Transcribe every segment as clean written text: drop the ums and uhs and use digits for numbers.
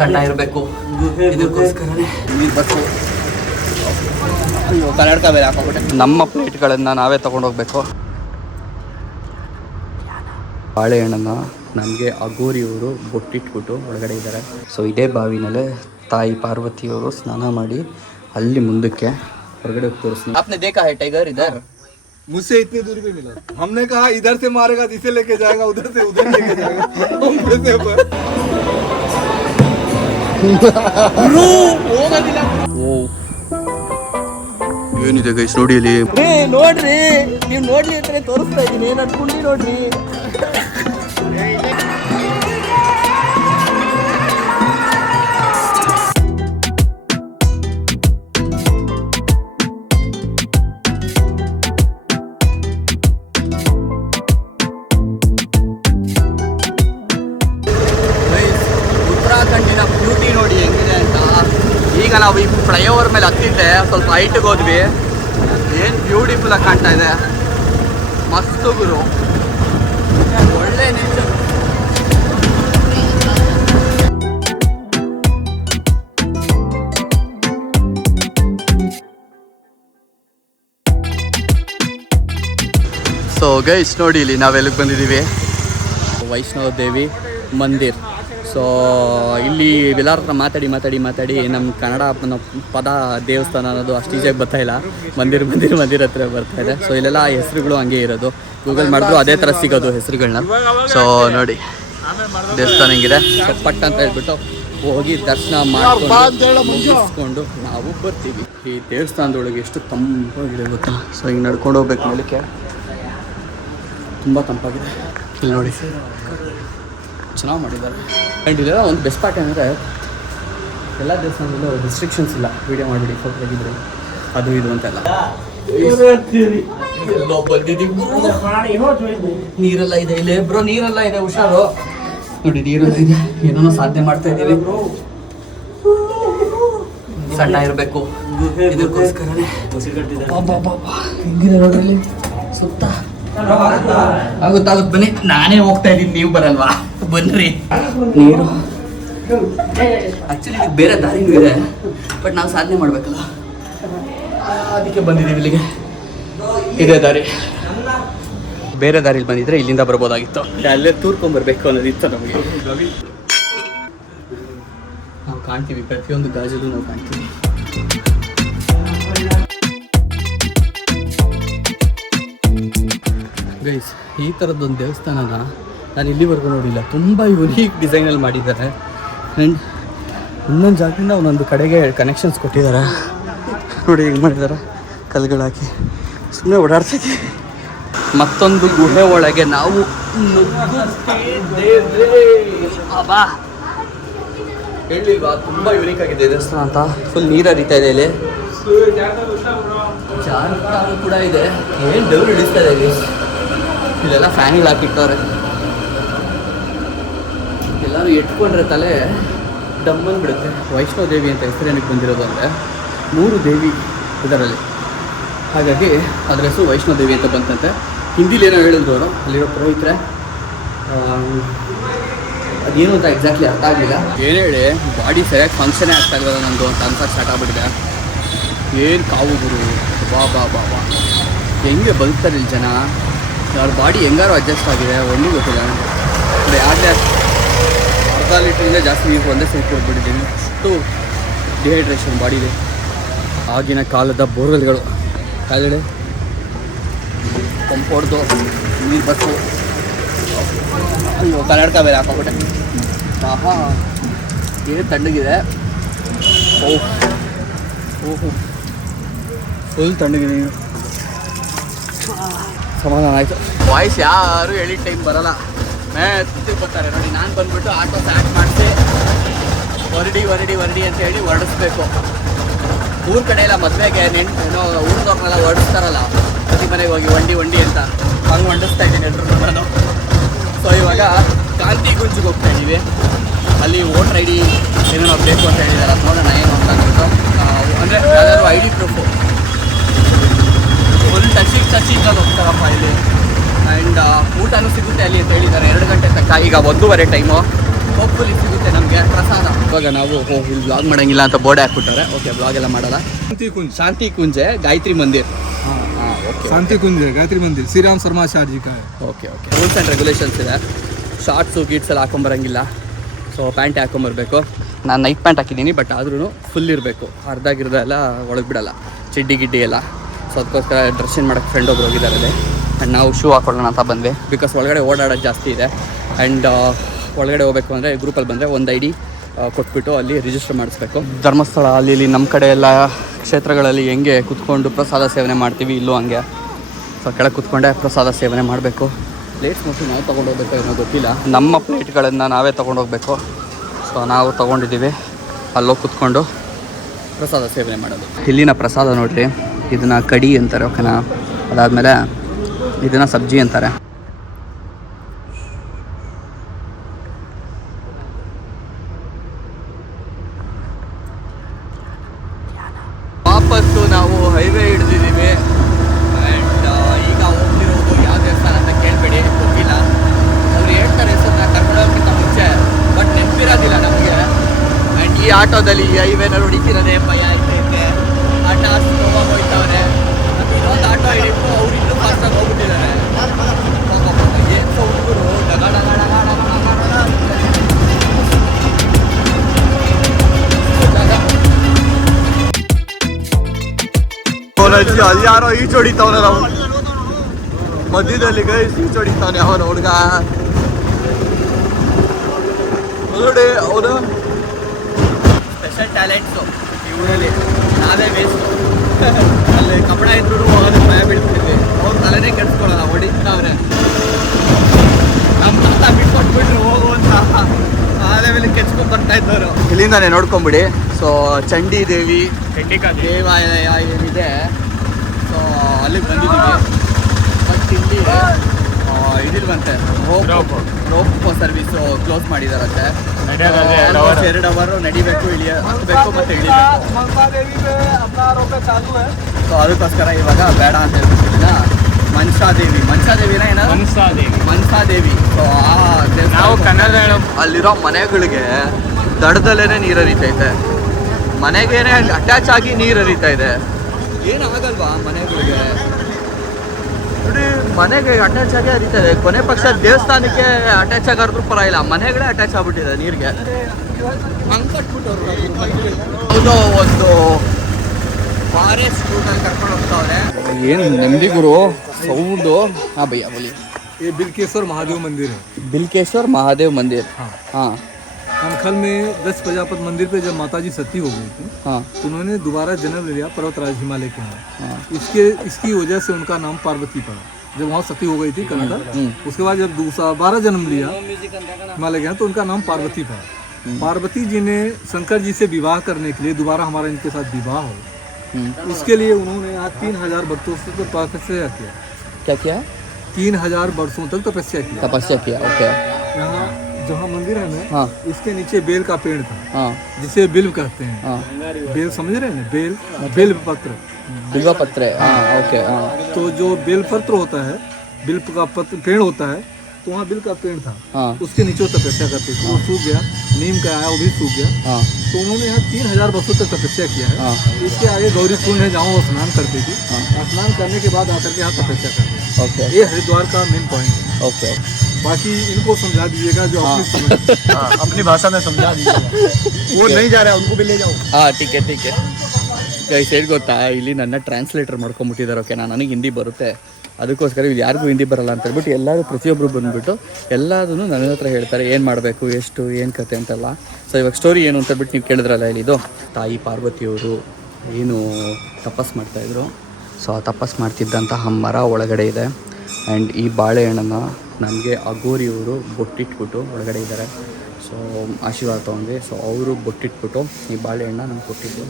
ಸಣ್ಣ ಇರಬೇಕು, ಇದಕ್ಕೋಸ್ಕರನೇ ನೀರು ಬಸ್ಸು. ಅಯ್ಯೋ ಕನ್ನಡಕ ಬೇರೆ ಹಾಕೋಬಿಟ್ಟೆ. ನಮ್ಮ ಪ್ಲೇಟ್ಗಳನ್ನು ನಾವೇ ತೊಗೊಂಡೋಗ್ಬೇಕು. ಬಾಳೆಹಣ್ಣನ್ನು ನಮಗೆ ಅಗೋರಿಯವರು ಬೊಟ್ಟಿಟ್ಬಿಟ್ಟು ಒಳಗಡೆ ಇದ್ದಾರೆ. ಸೊ ಇದೇ ಬಾವಿನಲ್ಲೇ ತಾಯಿ ಪಾರ್ವತಿಯವರು ಸ್ನಾನ ಮಾಡಿ ಅಲ್ಲಿ ಮುಂದಕ್ಕೆ ಹೊರಗಡೆ ತೋರಿಸ್ತಾರೆ. आपने देखा है टाइगर इधर? मुझसे इतनी दूरी पे मिला. हमने कहा इधर से मारेगा तो इसे लेके जाएगा, उधर से उधर लेके जाएगा. हम कैसे पर ಏನಿದೆ ಗೈಸ್ ನೋಡಿ ಅಲ್ಲಿ. ನೋಡ್ರಿ, ನೀವು ನೋಡ್ಲಿ ಅಂತಾನೆ ತೋರಿಸ್ತಾ ಇದ್ದೀನಿ. ನಾನು ಕುಂಡಿ ನೋಡ್ರಿ. ಉತ್ತರಾಖಂಡಿನ ಬ್ಯೂಟಿ ನೋಡಿ ಹೆಂಗಿದೆ ಅಂತ. ಈಗ ನಾವು ಈ ಫ್ಲೈಓವರ್ ಮೇಲೆ ಹತ್ತಿದ್ದೆ, ಸ್ವಲ್ಪ ಹೈಟ್ಗೆ ಹೋದ್ವಿ. ಏನು ಬ್ಯೂಟಿಫುಲ್ ಆಗಿ ಕಾಣ್ತಾ ಇದೆ, ಮಸ್ತು ಗುರು, ಒಳ್ಳೆ ನೇಚರ್. ಸೊ ಗೈಸ್ ನೋಡಿ ಇಲ್ಲಿ ನಾವೆಲ್ಲಿಗೆ ಬಂದಿದ್ದೀವಿ, ವೈಷ್ಣವ ದೇವಿ ಮಂದಿರ್. ಸೊ ಇಲ್ಲಿ ಎಲ್ಲರ ಹತ್ರ ಮಾತಾಡಿ ನಮ್ಮ ಕನ್ನಡ ಪದ ದೇವಸ್ಥಾನ ಅನ್ನೋದು ಅಷ್ಟು ಈಸಿಯಾಗಿ ಬರ್ತಾ ಇಲ್ಲ. ಮಂದಿರ ಹತ್ರ ಬರ್ತಾ ಇದೆ. ಸೊ ಇಲ್ಲೆಲ್ಲ ಹೆಸರುಗಳು ಹಂಗೆ ಇರೋದು, ಗೂಗಲ್ ಮಾಡಿದ್ರು ಅದೇ ಥರ ಸಿಗೋದು ಹೆಸರುಗಳನ್ನ. ಸೊ ನೋಡಿ ದೇವಸ್ಥಾನ ಹೆಂಗಿದೆ. ಸೊ ಪಟ್ ಅಂತ ಹೇಳ್ಬಿಟ್ಟು ಹೋಗಿ ದರ್ಶನ ಮಾಡಿಕೊಂಡು ನಾವು ಬರ್ತೀವಿ. ಈ ದೇವಸ್ಥಾನದೊಳಗೆ ಎಷ್ಟು ತಂಪಾಗಿದೆ ಗೊತ್ತಾ. ಸೊ ಹಿಂಗೆ ನಡ್ಕೊಂಡು ಹೋಗ್ಬೇಕು ಮೇಲಕ್ಕೆ, ತುಂಬ ತಂಪಾಗಿದೆ. ಇಲ್ಲಿ ನೋಡಿ ಚೆನ್ನಾಗಿ ಮಾಡಿದ್ದಾರೆ. ಆ್ಯಂಡ್ ಇದೆಲ್ಲ ಒಂದು ಬೆಸ್ಟ್ ಪಾರ್ಟ್ ಏನಂದರೆ ಎಲ್ಲ ದೇವಸ್ಥಾನದಲ್ಲೂ ರಿಸ್ಟ್ರಿಕ್ಷನ್ಸ್ ಇಲ್ಲ, ವೀಡಿಯೋ ಮಾಡಿಬಿಡಿ, ಫೋಟೋ ತೆಗಿದ್ರಿ, ಅದು ಇದು ಅಂತೆಲ್ಲ. ನೀರೆಲ್ಲ ಇದೆ ಇಲ್ಲಿ ಬ್ರೋ, ನೀರೆಲ್ಲ ಇದೆ, ಹುಷಾರು ನೋಡಿ, ನೀರೆಲ್ಲ ಇದೆ. ಏನೋ ಸಾಧನೆ ಮಾಡ್ತಾ ಇದ್ದೀವಿ, ಸಣ್ಣ ಇರಬೇಕು, ಇದಕ್ಕೋಸ್ಕರನೇ. ಹೆಂಗಿದೆ ನೋಡ್ರಿ ಸುತ್ತ. ಆಗುತ್ತೆ ಬನ್ನಿ, ನಾನೇ ಹೋಗ್ತಾ ಇದ್ದೀನಿ, ನೀವು ಬರಲ್ವಾ? ಬನ್ರಿ. ನೀರು ಆ್ಯಕ್ಚುಲಿ ಬೇರೆ ದಾರಿನೂ ಇದೆ, ಬಟ್ ನಾವು ಸಾಧನೆ ಮಾಡಬೇಕಲ್ಲ, ಅದಕ್ಕೆ ಬಂದಿದ್ದೀವಿ ಇಲ್ಲಿಗೆ. ಇದೇ ದಾರಿ, ಬೇರೆ ದಾರಿಲಿ ಬಂದಿದ್ರೆ ಇಲ್ಲಿಂದ ಬರ್ಬೋದಾಗಿತ್ತು, ಅಲ್ಲೇ ತೂರ್ಕೊಂಡ್ಬರ್ಬೇಕು ಅನ್ನೋದಿತ್ತು ನಮಗೆ. ನಾವು ಕಾಣ್ತೀವಿ, ಪ್ರತಿಯೊಂದು ಗಾಜಲ್ಲೂ ನಾವು ಕಾಣ್ತೀವಿ. ಗೈಸ್ ಈ ಥರದ್ದೊಂದು ದೇವಸ್ಥಾನನ ನಾನು ಇಲ್ಲಿವರೆಗೂ ನೋಡಿಲ್ಲ, ತುಂಬ ಯುನೀಕ್ ಡಿಸೈನಲ್ಲಿ ಮಾಡಿದ್ದಾರೆ. ಆ್ಯಂಡ್ ಇನ್ನೊಂದು ಜಾಗದಿಂದ ಒಂದೊಂದು ಕಡೆಗೆ ಕನೆಕ್ಷನ್ಸ್ ಕೊಟ್ಟಿದ್ದಾರೆ ನೋಡಿ, ಹೆಂಗೆ ಮಾಡಿದ್ದಾರೆ, ಕಲ್ಗಳು ಹಾಕಿ ಸುಮ್ಮನೆ ಓಡಾಡ್ತೀವಿ. ಮತ್ತೊಂದು ಗುಹೆ ಒಳಗೆ ನಾವು ಬಾ ಹೇಳಿಲ್ವಾ, ತುಂಬ ಯುನೀಕ್ ಆಗಿದೆ ದೇವಸ್ಥಾನ ಅಂತ. ಫುಲ್ ನೀರು ಹರಿತಾ ಇದೆ ಇಲ್ಲಿ, ಜಾರು ಕೂಡ ಇದೆ. ಏನು ದೇವ್ರು ಹಿಡಿಸ್ತಾ ಇದೆ ಗೈಸ್. ಇಲ್ಲೆಲ್ಲ ಫ್ಯಾನ್ಗಳು ಹಾಕಿಟ್ಟವ್ರೆ, ಎಲ್ಲರೂ ಇಟ್ಕೊಂಡ್ರೆ ತಲೆ ಡಮ್ಮನ್ ಬಿಡುತ್ತೆ. ವೈಷ್ಣವ ದೇವಿ ಅಂತ ಹೆಸರು ಏನಕ್ಕೆ ಬಂದಿರೋದು ಅಂದರೆ 3 ದೇವಿ ಇದರಲ್ಲಿ, ಹಾಗಾಗಿ ಅದ್ರ ಹೆಸರು ವೈಷ್ಣವ ದೇವಿ ಅಂತ ಬಂತಂತೆ. ಹಿಂದಿಲಿ ಏನೋ ಹೇಳಿದ್ರು ಅವರು, ಅಲ್ಲಿರೋ ಪುರೋಹಿತರೆ. ಅದೇನು ಅಂತ ಎಕ್ಸಾಕ್ಟ್ಲಿ ಅರ್ಥ ಆಗಲಿಲ್ಲ. ಏನು ಹೇಳಿ ಬಾಡಿ ಸರಿಯಾಗಿ ಫಂಕ್ಷನೇ ಆಗ್ತಾ ಇಲ್ವಲ್ಲ ನನಗೂ ಅಂತ ಅನ್ಸಕ್ಕೆ ಸ್ಟಾರ್ಟ್ ಆಗ್ಬಿಟ್ಟಿದೆ. ಏನು ಕಾವು ಗುರು, ಬಾ ಹೆಂಗೆ ಬದುಕ್ತಾರೆ ಇಲ್ಲಿ ಜನ, ಅವ್ರ ಬಾಡಿ ಹೆಂಗಾರು ಅಡ್ಜಸ್ಟ್ ಆಗಿದೆ ಒಂದು ಗೊತ್ತಿಲ್ಲ ನನಗೆ. ಆಗಲೇ ಅರ್ಧ ಲೀಟ್ರಿಂದ ಜಾಸ್ತಿ ನೀರು ಒಂದೇ ಸೈಡ್ ಕೊಟ್ಬಿಟ್ಟಿದ್ದೀನಿ, ಅಷ್ಟು ಡಿಹೈಡ್ರೇಷನ್ ಬಾಡಿಲಿ. ಆಗಿನ ಕಾಲದ ಬೋರ್ವೆಲ್ಗಳು ಕಾಲಡೆ ಪಂಪ್ ಹೊಡೆದು ನೀರು ಬಸ್ಸು. ಅಯ್ಯೋ ಕನ್ನಡಕ ಬೇರೆ ಹಾಕೋಬಿಟ್ಟೆ. ಏನು ತಣ್ಣಗಿದೆ, ಓಹೋ ಫುಲ್ ತಣ್ಣಗಿದೆ ನೀರು. ಸಮಾಧಾನ ಆಯಿತು. ವಾಯ್ಸ್ ಯಾರು ಹೇಳಿದ ಟೈಮ್ ಬರೋಲ್ಲ, ಮೆತ್ತಿಗೆ ಬರ್ತಾರೆ ನೋಡಿ. ನಾನು ಬಂದುಬಿಟ್ಟು ಆಟೋ ಸ್ಟಾರ್ಟ್ ಮಾಡಿಸಿ ಹೊರಡಿ ಅಂತ ಹೇಳಿ ಹೊರಡಿಸ್ಬೇಕು. ಊರ ಕಡೆ ಎಲ್ಲ ಮದುವೆಗೆ ಏನೋ ಊರಿನವ್ರನ್ನೆಲ್ಲ ಹೊರಡಿಸ್ತಾರಲ್ಲ, ಪ್ರತಿ ಮನೆಗೆ ಹೋಗಿ ವಂಡಿ ಅಂತ, ಹಂಗೆ ಹೊಂಡಿಸ್ತಾ ಇದ್ದೀನಿ ಎಲ್ಲರೂ ನಾನು. ಸೊ ಇವಾಗ ಕಾಂತಿ ಗುಂಜಿಗೆ ಹೋಗ್ತಾ ಇದ್ದೀವಿ. ಅಲ್ಲಿ ವೋಟರ್ ಐ ಡಿ ಏನೇನೋ ಬೇಕು ಅಂತ ಹೇಳಿದ್ದಾರೆ, ಅದು ನೋಡೋಣ ಏನು ಅಂತ ಅಂದ್ಬಿಟ್ಟು. ಅಂದರೆ ಯಾವ್ದಾದ್ರು I D proof full touching ಹೋಗ್ತಾರಪ್ಪ ಇಲ್ಲಿ. ಆ್ಯಂಡ್ ಊಟನೂ ಸಿಗುತ್ತೆ ಅಲ್ಲಿ ಅಂತ ಹೇಳಿದ್ದಾರೆ 2 ಗಂಟೆ ತನಕ. ಈಗ 1:15 ಟೈಮು. ಹೋಪ್ಫುಲಿ ಸಿಗುತ್ತೆ ನಮಗೆ ಪ್ರಸಾದ. ಇವಾಗ ನಾವು ಇಲ್ಲಿ ಬ್ಲಾಗ್ ಮಾಡಂಗಿಲ್ಲ ಅಂತ ಬೋರ್ಡ್ ಹಾಕ್ಬಿಟ್ಟಾರೆ. ಓಕೆ, ಬ್ಲಾಗ್ ಎಲ್ಲ ಮಾಡಲ್ಲ. ಶಾಂತಿ ಕುಂಜೆ ಗಾಯತ್ರಿ ಮಂದಿರ್. ಓಕೆ, शांति कुंज है गायत्री मंदिर, श्री राम शर्मा शाह जी का है. ಓಕೆ ರೂಲ್ಸ್ ಆ್ಯಂಡ್ ರೆಗ್ಯುಲೇಷನ್ಸ್ ಇದೆ. ಶಾರ್ಟ್ಸು ಗೀಟ್ಸ್ ಎಲ್ಲ ಹಾಕೊಂಬರಂಗಿಲ್ಲ. ಸೊ ಪ್ಯಾಂಟ್ ಹಾಕೊಂಬರ್ಬೇಕು. ನಾನು ನೈಟ್ ಪ್ಯಾಂಟ್ ಹಾಕಿದ್ದೀನಿ, ಬಟ್ ಆದ್ರೂ ಫುಲ್ ಇರಬೇಕು. ಅರ್ಧ ಗಿರ್ದ ಎಲ್ಲ ಒಳಗೆ ಬಿಡಲ್ಲ, ಚಿಡ್ಡಿ ಗಿಡ್ಡಿ ಎಲ್ಲ. ಸೊ ಅದಕ್ಕೋಸ್ಕರ ಡ್ರೆಸ್ಸಿಂಗ್ ಮಾಡೋಕ್ಕೆ ಫ್ರೆಂಡ್ ಒಬ್ರು ಹೋಗಿದ್ದಾರೆ ಅಲ್ಲಿ. ಆ್ಯಂಡ್ ನಾವು ಶೂ ಹಾಕೊಳ್ಳೋಣ ಅಂತ ಬಂದ್ವಿ. ಬಿಕಾಸ್ ಒಳಗಡೆ ಓಡಾಡೋದು ಜಾಸ್ತಿ ಇದೆ. ಆ್ಯಂಡ್ ಒಳಗಡೆ ಹೋಗಬೇಕು ಅಂದರೆ ಗ್ರೂಪಲ್ಲಿ ಬಂದರೆ ಒಂದು ID ಕೊಟ್ಬಿಟ್ಟು ಅಲ್ಲಿ ರಿಜಿಸ್ಟರ್ ಮಾಡಿಸ್ಬೇಕು. ಧರ್ಮಸ್ಥಳ ಅಲ್ಲಿ ಇಲ್ಲಿ ನಮ್ಮ ಕಡೆ ಎಲ್ಲ ಕ್ಷೇತ್ರಗಳಲ್ಲಿ ಹೆಂಗೆ ಕುತ್ಕೊಂಡು ಪ್ರಸಾದ ಸೇವನೆ ಮಾಡ್ತೀವಿ, ಇಲ್ಲೂ ಹಂಗೆ. ಸೊ ಕೆಳಗೆ ಕುತ್ಕೊಂಡೆ ಪ್ರಸಾದ ಸೇವನೆ ಮಾಡಬೇಕು. ಪ್ಲೇಟ್ಸ್ ಮೋಸ್ಟ್ಲಿ ನಾವು ತೊಗೊಂಡೋಗ್ಬೇಕು ಏನೋ ಗೊತ್ತಿಲ್ಲ. ನಮ್ಮ ಪ್ಲೇಟ್ಗಳನ್ನು ನಾವೇ ತೊಗೊಂಡೋಗ್ಬೇಕು. ಸೊ ನಾವು ತೊಗೊಂಡಿದ್ದೀವಿ. ಅಲ್ಲೋಗಿ ಕುತ್ಕೊಂಡು ಪ್ರಸಾದ ಸೇವನೆ ಮಾಡೋದು. ಇಲ್ಲಿನ ಪ್ರಸಾದ ನೋಡಿರಿ, ಇದನ್ನು ಕಡಿ ಅಂತಾರೆ. ಓಕೆನಾ? ಅದಾದಮೇಲೆ ಇದನ್ನು ಸಬ್ಜಿ ಅಂತಾರೆ. ವಾಪಸ್ಸು ನಾವು ಹೈವೇ ಹಿಡಿದಿದ್ದೀವಿ. ಆ್ಯಂಡ್ ಈಗ ಹೋಗ್ತಿರೋದು ಯಾವ ದೇವಸ್ಥಾನ ಅಂತ ಕೇಳಬೇಡಿ, ಗೊತ್ತಿಲ್ಲ. ಅವ್ರು ಹೇಳ್ತಾರೆ ಹೆಸರನ್ನ ಕರ್ಕೊಂಡೋಗೋಕ್ಕಿಂತ ಮುಂಚೆ, ಬಟ್ ನೆನಪಿರೋದಿಲ್ಲ ನಮಗೆ. ಆ್ಯಂಡ್ ಈ ಆಟೋದಲ್ಲಿ ಈ ಹೈವೇನಲ್ಲಿ ಹೊಡಿತಿರೋದೇ ಭಯ ಆಗ್ತೈತೆ. ಆಟ ಸ್ಲೋವಾಗಿ ಹೋಗ್ತವ್ರೆ. ಮತ್ತು ಇನ್ನೊಂದು ಆಟೋ ಹಿಡಿದು ಅವ್ರು ಇನ್ನೂ ಫಾಸ್ಟಾಗಿ ಹೋಗ್ಬಿಟ್ಟಿದ್ದಾರೆ. ಏನು ಹುಡುಗರು ಡಗ ಡಗ ಡಗ ಡಗ ಡಗ ಡಗ ಅಲ್ಲಿ ಯಾರೋ ಈಚು ಹೊಡಿತಾವನ. ನಾವು ಮಧ್ಯದಲ್ಲಿ ಗೈಸ್ ಈಚು ಹೊಡಿತಾವನೆ ಅವನ ಹುಡುಗ ನೋಡಿ. ಅವನು ಸ್ಪೆಷಲ್ ಟ್ಯಾಲೆಂಟ್ಸು ಈ ಊರಲ್ಲಿ. ನಾವೇ ವೇಸ್ಟು. ಅಲ್ಲಿ ಕಪಡ ಇದ್ರು ಹೋಗೋದಕ್ಕೆ ಭಯ ಬೀಳ್ತಿದ್ವಿ. ಅವ್ರು ತಲೆನೇ ಕೆಡ್ಸ್ಕೊಳ್ಳಲ್ಲ, ಹೊಡಿತಾವ್ರೆ. ನಮ್ಮ ತಾತ ಬಿಟ್ಕೊಟ್ಬಿಟ್ರು ಹೋಗುವಂತ ಆ ಲೆವೆಲಿಗೆ ಕೆಚ್ಕೊಂಡು ಬರ್ತಾ ಇದ್ದವರು. ಇಲ್ಲಿಂದಾನೆ ನೋಡ್ಕೊಂಬಿಡಿ. ಸೊ ಚಂಡಿ ದೇವಿ ದೇವಾಲಯ ಏನಿದೆ, ಸೊ ಅಲ್ಲಿಗೆ ಬಂದಿದ್ದೀವಿ. ಬಟ್ ಇಲ್ಲಿ ಇದಿಲ್ವಂತೆ, ರೋಪ್ ಸರ್ವಿಸು ಕ್ಲೋಸ್ ಮಾಡಿದಾರಂತೆ. 2 ಅವರ್ ನಡಿಬೇಕು, ಹತ್ತಬೇಕು ಮತ್ತು ಇಳಿಬೇಕು. ಸೊ ಅದಕ್ಕೋಸ್ಕರ ಇವಾಗ ಬೇಡ ಅಂತ ಹೇಳ್ಬಿಟ್ಟಿಲ್ಲ. ಮನ್ಸಾದೇವಿನ ಏನ ಮನ್ಸಾದೇವಿ. ಸೊ ಆ ನಾವು ಕನ್ನಡ ಅಲ್ಲಿರೋ ಮನೆಗಳಿಗೆ ದಡದಲ್ಲೇ ನೀರು ಹರಿತೈತೆ. ಮನೆಗೇನೆ ಅಟ್ಯಾಚ್ ಆಗಿ ನೀರು ಹರಿತಾ ಇದೆ. ಏನಾಗಲ್ವಾ ಮನೆಗಳಿಗೆ? ನೋಡಿ, ಮನೆಗೆ ಅಟ್ಯಾಚ್ ಆಗಿ ಹರಿತಾ ಇದೆ. ಕೊನೆ ಪಕ್ಷ ದೇವಸ್ಥಾನಕ್ಕೆ ಅಟ್ಯಾಚ್ ಆಗಿದ್ರು ಪರವಾಗಿಲ್ಲ, ಮನೆಗಳೇ ಅಟ್ಯಾಚ್ ಆಗ್ಬಿಟ್ಟಿದೆ ನೀರಿಗೆ. ಹಂಗೆ ಕಟ್ಬಿಟ್ಟವ್ರು. ಯಾವುದೋ ಒಂದು ಫಾರೆಸ್ಟ್ ರೂಟಲ್ಲಿ ಕರ್ಕೊಂಡು ಹೋಗ್ತಾವ್ರೆ. ಏನು ನೆಮ್ಮದಿ ಗುರು ಸೌಂಡು. ಹಾಂ ಭಯ್ಯ ಬೋಲಿ. ये बिलकेश्वर महादेव मंदिर है. बिलकेश्वर महादेव मंदिर. हाँ. कनखल में 10 प्रजापत मंदिर पे जब माता जी सती हो गई थी, हाँ, तो उन्होंने दोबारा जन्म ले लिया पर्वतराज हिमालय के अंदर. हाँ. इसकी वजह से उनका नाम पार्वती पड़ा. जब वहाँ सती हो गई थी कनखल, उसके बाद जब दोबारा जन्म लिया हिमालय के अंदर, तो उनका नाम पार्वती पड़ा. पार्वती जी ने शंकर जी से विवाह करने के लिए दोबारा हमारा इनके साथ विवाह हो, उसके लिए उन्होंने यहाँ 3000 भक्तों से तपस्या किया. क्या किया? 3000 वर्षों तक तपस्या किया. तपस्या किया. ओके. यहाँ जहाँ मंदिर है ना, हाँ, इसके नीचे बेल का पेड़ था. हाँ, जिसे बिल्व कहते हैं. हाँ, बेल समझ रहे हैं ना? बेल पत्र. बिल्वा पत्र. हाँ, ओके. हाँ, तो जो बेल पत्र होता है, बिल्व का पत्र पेड़ होता है, तो वहाँ बिल का पेड़ था. हाँ, उसके नीचे तपस्या करते थे. वो सूख गया. नीम का आया, वो भी सूख गया. हाँ, तो उन्होंने यहाँ 3000 वर्षों तक तपस्या किया है. हाँ, इसके आगे गौरी कुंड है, जहाँ वो स्नान करती थी. हाँ. स्नान करने के बाद आकर के यहाँ तपस्या करते हैं. ओके, ये हरिद्वार का मेन पॉइंट है. ओके. बाकी इनको समझा दीजिएगा जो हाँ. अपनी समझ. अपनी भाषा में समझा दीजिएगा. वो नहीं जा रहा है, उनको भी ले जाओ. ಹಾಂ, ಟೀಕೆ ಟೀಕೆ. ಗೈಸ್ ಹೇಳಿ ಗೊತ್ತಾ, ಇಲ್ಲಿ ನನ್ನ ಟ್ರಾನ್ಸ್ಲೇಟರ್ ಮಾಡ್ಕೊಂಬಿಟ್ಟಿದ್ದಾರೆ. ಓಕೆ, ನನಗೆ ಹಿಂದಿ ಬರುತ್ತೆ, ಅದಕ್ಕೋಸ್ಕರ ಇದು ಯಾರಿಗೂ ಹಿಂದಿ ಬರಲ್ಲ ಅಂತ ಹೇಳ್ಬಿಟ್ಟು ಎಲ್ಲರೂ ಪ್ರತಿಯೊಬ್ಬರು ಬಂದುಬಿಟ್ಟು ಎಲ್ಲದನ್ನು ನನ್ನ ಹತ್ರ ಹೇಳ್ತಾರೆ, ಏನು ಮಾಡಬೇಕು, ಎಷ್ಟು, ಏನು ಕತೆ ಅಂತೆಲ್ಲ. ಸೊ ಇವಾಗ ಸ್ಟೋರಿ ಏನು ಅಂತ ಹೇಳ್ಬಿಟ್ಟು ನೀವು ಕೇಳಿದ್ರಲ್ಲ, ಇಲ್ಲಿದು ತಾಯಿ ಪಾರ್ವತಿಯವರು ಏನು ತಪಸ್ ಮಾಡ್ತಾಯಿದ್ರು. ಸೊ ಆ ತಪಸ್ ಮಾಡ್ತಿದ್ದಂತಹ ಮರ ಒಳಗಡೆ ಇದೆ. ಆ್ಯಂಡ್ ಈ ಬಾಳೆಹಣ್ಣನ್ನು ನಮಗೆ ಅಗೋರಿಯವರು ಬೊಟ್ಟಿಟ್ಬಿಟ್ಟು ಒಳಗಡೆ ಇದ್ದಾರೆ. ಸೊ ಆಶೀರ್ವಾದ ತೊಗೊಂಡ್ವಿ. ಸೊ ಅವರು ಬೊಟ್ಟಿಟ್ಬಿಟ್ಟು ಈ ಬಾಳೆಹಣ್ಣ ನಮ್ಗೆ ಕೊಟ್ಟಿದ್ದು.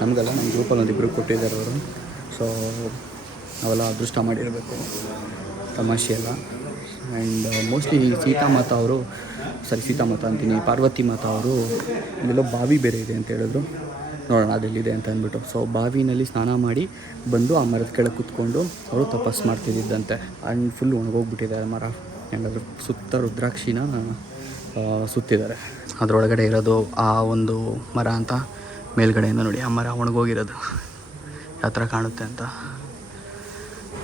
ನಮಗೆಲ್ಲ ನಮ್ಮ ಗ್ರೂಪಲ್ಲಿ ಒಂದಿಬ್ಬರು ಕೊಟ್ಟಿದ್ದಾರೆ ಅವರು. ಸೊ ನಾವೆಲ್ಲ ಅದೃಷ್ಟ ಮಾಡಿರಬೇಕು, ತಮಾಷೆ ಎಲ್ಲ. ಆ್ಯಂಡ್ ಮೋಸ್ಟ್ಲಿ ಸೀತಾಮಾತಾ ಅವರು, ಸೀತಾಮಾತಾ ಅಂತೀನಿ, ಪಾರ್ವತಿ ಮಾತಾ ಅವರು ಇಲ್ಲೆಲ್ಲೋ ಬಾವಿ ಬೇರೆ ಇದೆ ಅಂತ ಹೇಳಿದ್ರು. ನೋಡೋಣ ಅದೆಲ್ಲಿದೆ ಅಂತ ಅಂದ್ಬಿಟ್ಟು. ಸೊ ಬಾವಿನಲ್ಲಿ ಸ್ನಾನ ಮಾಡಿ ಬಂದು ಆ ಮರದ ಕೆಳಗೆ ಕುತ್ಕೊಂಡು ಅವರು ತಪಸ್ ಮಾಡ್ತಿದ್ದಂತೆ. ಆ್ಯಂಡ್ ಫುಲ್ ಒಣಗೋಗ್ಬಿಟ್ಟಿದೆ ಆ ಮರ. ಆ್ಯಂಡ್ ಅದ್ರ ಸುತ್ತ ರುದ್ರಾಕ್ಷಿನ ಸುತ್ತಿದ್ದಾರೆ. ಅದರೊಳಗಡೆ ಇರೋದು ಆ ಒಂದು ಮರ ಅಂತ ಮೇಲ್ಗಡೆಯಿಂದ ನೋಡಿ, ಆ ಮರ ಒಣಗೋಗಿರೋದು ಯಾವ ಥರ ಕಾಣುತ್ತೆ ಅಂತ.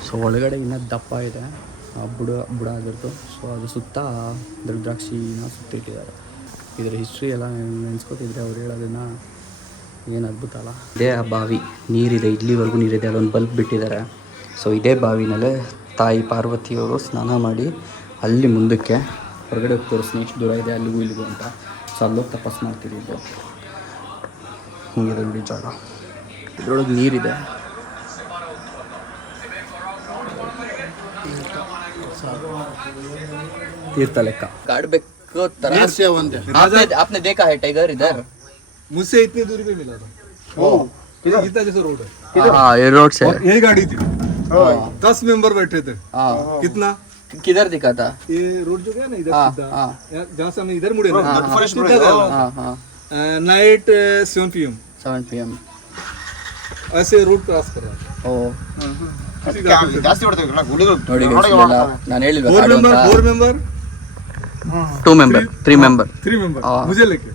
ಸೊ ಒಳಗಡೆ ಇನ್ನೂ ದಪ್ಪ ಇದೆ ಬುಡ ಆಗಿರ್ತು. ಸೊ ಅದು ಸುತ್ತ ದ್ರಾಕ್ಷಿನ ಸುತ್ತಿಟ್ಟಿದ್ದಾರೆ. ಇದರ ಹಿಸ್ಟ್ರಿ ಎಲ್ಲ ನೆನೆಸ್ಕೊತಿದ್ರೆ ಅವ್ರು ಹೇಳೋದನ್ನು ಏನು ಅದ್ಭುತ ಅಲ್ಲ. ಇದೇ ಆ ಬಾವಿ, ನೀರಿದೆ, ಇಲ್ಲಿವರೆಗೂ ನೀರಿದೆ, ಅಲ್ಲೊಂದು ಬಲ್ಬ್ ಬಿಟ್ಟಿದ್ದಾರೆ. ಸೊ ಇದೇ ಬಾವಿನಲ್ಲೇ ತಾಯಿ ಪಾರ್ವತಿಯವರು ಸ್ನಾನ ಮಾಡಿ ಅಲ್ಲಿ ಮುಂದಕ್ಕೆ ಹೊರಗಡೆ ಹೋಗಿ ತೋರಿಸ್ತೀನಿ ಎಷ್ಟು ದೂರ ಇದೆ ಅಲ್ಲಿಗೂ ಇಲ್ಲಿಗೂ ಅಂತ. ಸೊ ಅಲ್ಲೋಗಿ ತಪಸ್ ಮಾಡ್ತಿದ್ದು. ಹಿಂಗಿದೆ ನೋಡಿ ಜಾಗ. ಇದ್ರೊಳಗೆ ನೀರಿದೆ. तीर्थ लेक्का गाड़ बेको आपने देखा है टाइगर इधर? मुझसे इतनी दूरी पे मिला था। इतना जैसे रोड है। हाँ ये रोड से यही गाड़ी थी। 10 मेंबर बैठे थे। कितना किधर दिखा था? ये रोड जो गया ना इधर सीधा, जहाँ से हम इधर मुड़े ना, नाइट 7 PM ऐसे रोड क्रॉस कर रहा था। ಜಾಸ್ತಿ ನಾನು ಹೇಳಿಲ್ವಾ 4 मेंबर 2 मेंबर 3 मेंबर मुझे लेके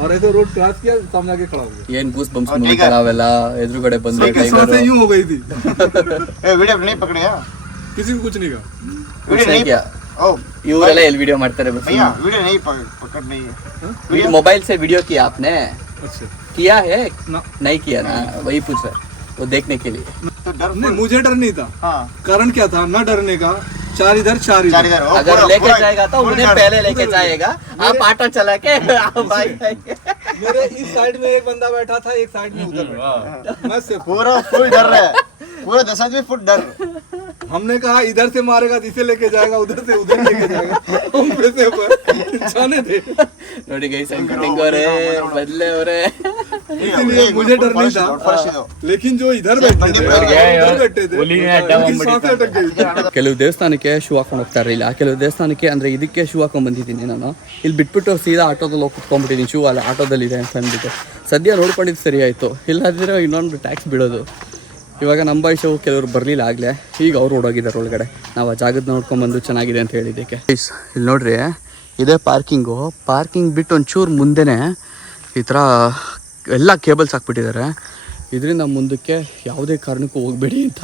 और ऐसे रोड क्रॉस किया, सामने आके खड़ा हो गया। ಏನ್ ಗೂಸ್ ಬಂಪ್ಸ್ ಮೂವಿಕಲ್ಲ ಅವೆಲ್ಲ ಎದುರುಗಡೆ ಬಂದ್ರೆ सांसें यूं हो गई थी। वीडियो नहीं पकड़े यार, किसी को कुछ नहीं कहा। वीडियो नहीं किया ओ ಇವರೆಲ್ಲ ಎಲ್ಲಿ ವಿಡಿಯೋ ಮಾಡ್ತಾರೆ भैया, वीडियो नहीं पकड़ नहीं है। मोबाइल से वीडियो किया आपने? अच्छा किया है? ना नहीं किया ना, वही पूछ रहा है वो देखने के लिए। तो डर नहीं, मुझे डर नहीं था। हाँ कारण क्या था ना डरने का? 4 इधर 4 चार इधर। इधर अगर लेके जाएगा तो उन्हें पहले लेके जाएगा। आप ऑटो चला के आप भाई मेरे इस साइड में एक बंदा बैठा था, एक साइड में उधर बैठा। मैं सिर्फ पूरा फुल डर रहा है, पूरा 10 आदमी फुल डर। हमने कहा इधर से मारेगा तो इसे लेके जाएगा, उधर से उधर लेके जाएगा। हम पैसे पर जाने थे। ನೋಡಿ ಗೈಸ್ ಕಟಿಂಗ್ ಅವರೇ ಬದಲೇ ಅವರೇ. इसलिए मुझे डर नहीं था, लेकिन जो इधर बैठे थे उनकी सांसें अटक गई। ಕೆಲವು ದೇವಸ್ಥಾನಕ್ಕೆ ಶೂ ಹಾಕೊಂಡು ಹೋಗ್ತಾ ಇರಲಿಲ್ಲ, ಕೆಲವು ದೇವಸ್ಥಾನಕ್ಕೆ ಅಂದರೆ ಇದಕ್ಕೆ ಶೂ ಹಾಕೊಂಡು ಬಂದಿದ್ದೀನಿ ನಾನು. ಇಲ್ಲಿ ಬಿಟ್ಬಿಟ್ಟು ಸೀದಾ ಆಟೋದಲ್ಲಿ ಹೋಗಿ ಕುತ್ಕೊಂಡ್ಬಿಟ್ಟಿದ್ದೀನಿ, ಶೂ ಅಲ್ಲ ಆಟೋದಲ್ಲಿದೆ ಅಂತ ಅಂದ್ಬಿಟ್ಟು. ಸದ್ಯ ನೋಡ್ಕೊಂಡಿದ್ದು ಸರಿ ಆಯಿತು, ಇಲ್ಲಾಂದರೆ ಇನ್ನೊಂದು ಟ್ಯಾಕ್ಸ್ ಬಿಡೋದು. ಇವಾಗ ನಮ್ಮ ಬಾಯ್ಸು ಕೆಲವರು ಬರಲಿಲ್ಲ ಆಗಲೇ, ಈಗ ಅವ್ರು ಓಡೋಗಿದ್ದಾರೆ ಒಳಗಡೆ. ನಾವು ಆ ಜಾಗದ ನೋಡ್ಕೊಂಬಂದು ಚೆನ್ನಾಗಿದೆ ಅಂತ ಹೇಳಿದ್ದಕ್ಕೆ. ಇಲ್ಲಿ ನೋಡ್ರಿ, ಇದೇ ಪಾರ್ಕಿಂಗ್ ಬಿಟ್ಟು ಒಂಚೂರು ಮುಂದೆನೇ ಈ ಥರ ಎಲ್ಲ ಕೇಬಲ್ಸ್ ಹಾಕ್ಬಿಟ್ಟಿದ್ದಾರೆ. ಇದರಿಂದ ಮುಂದಕ್ಕೆ ಯಾವುದೇ ಕಾರಣಕ್ಕೂ ಹೋಗಬೇಡಿ ಅಂತ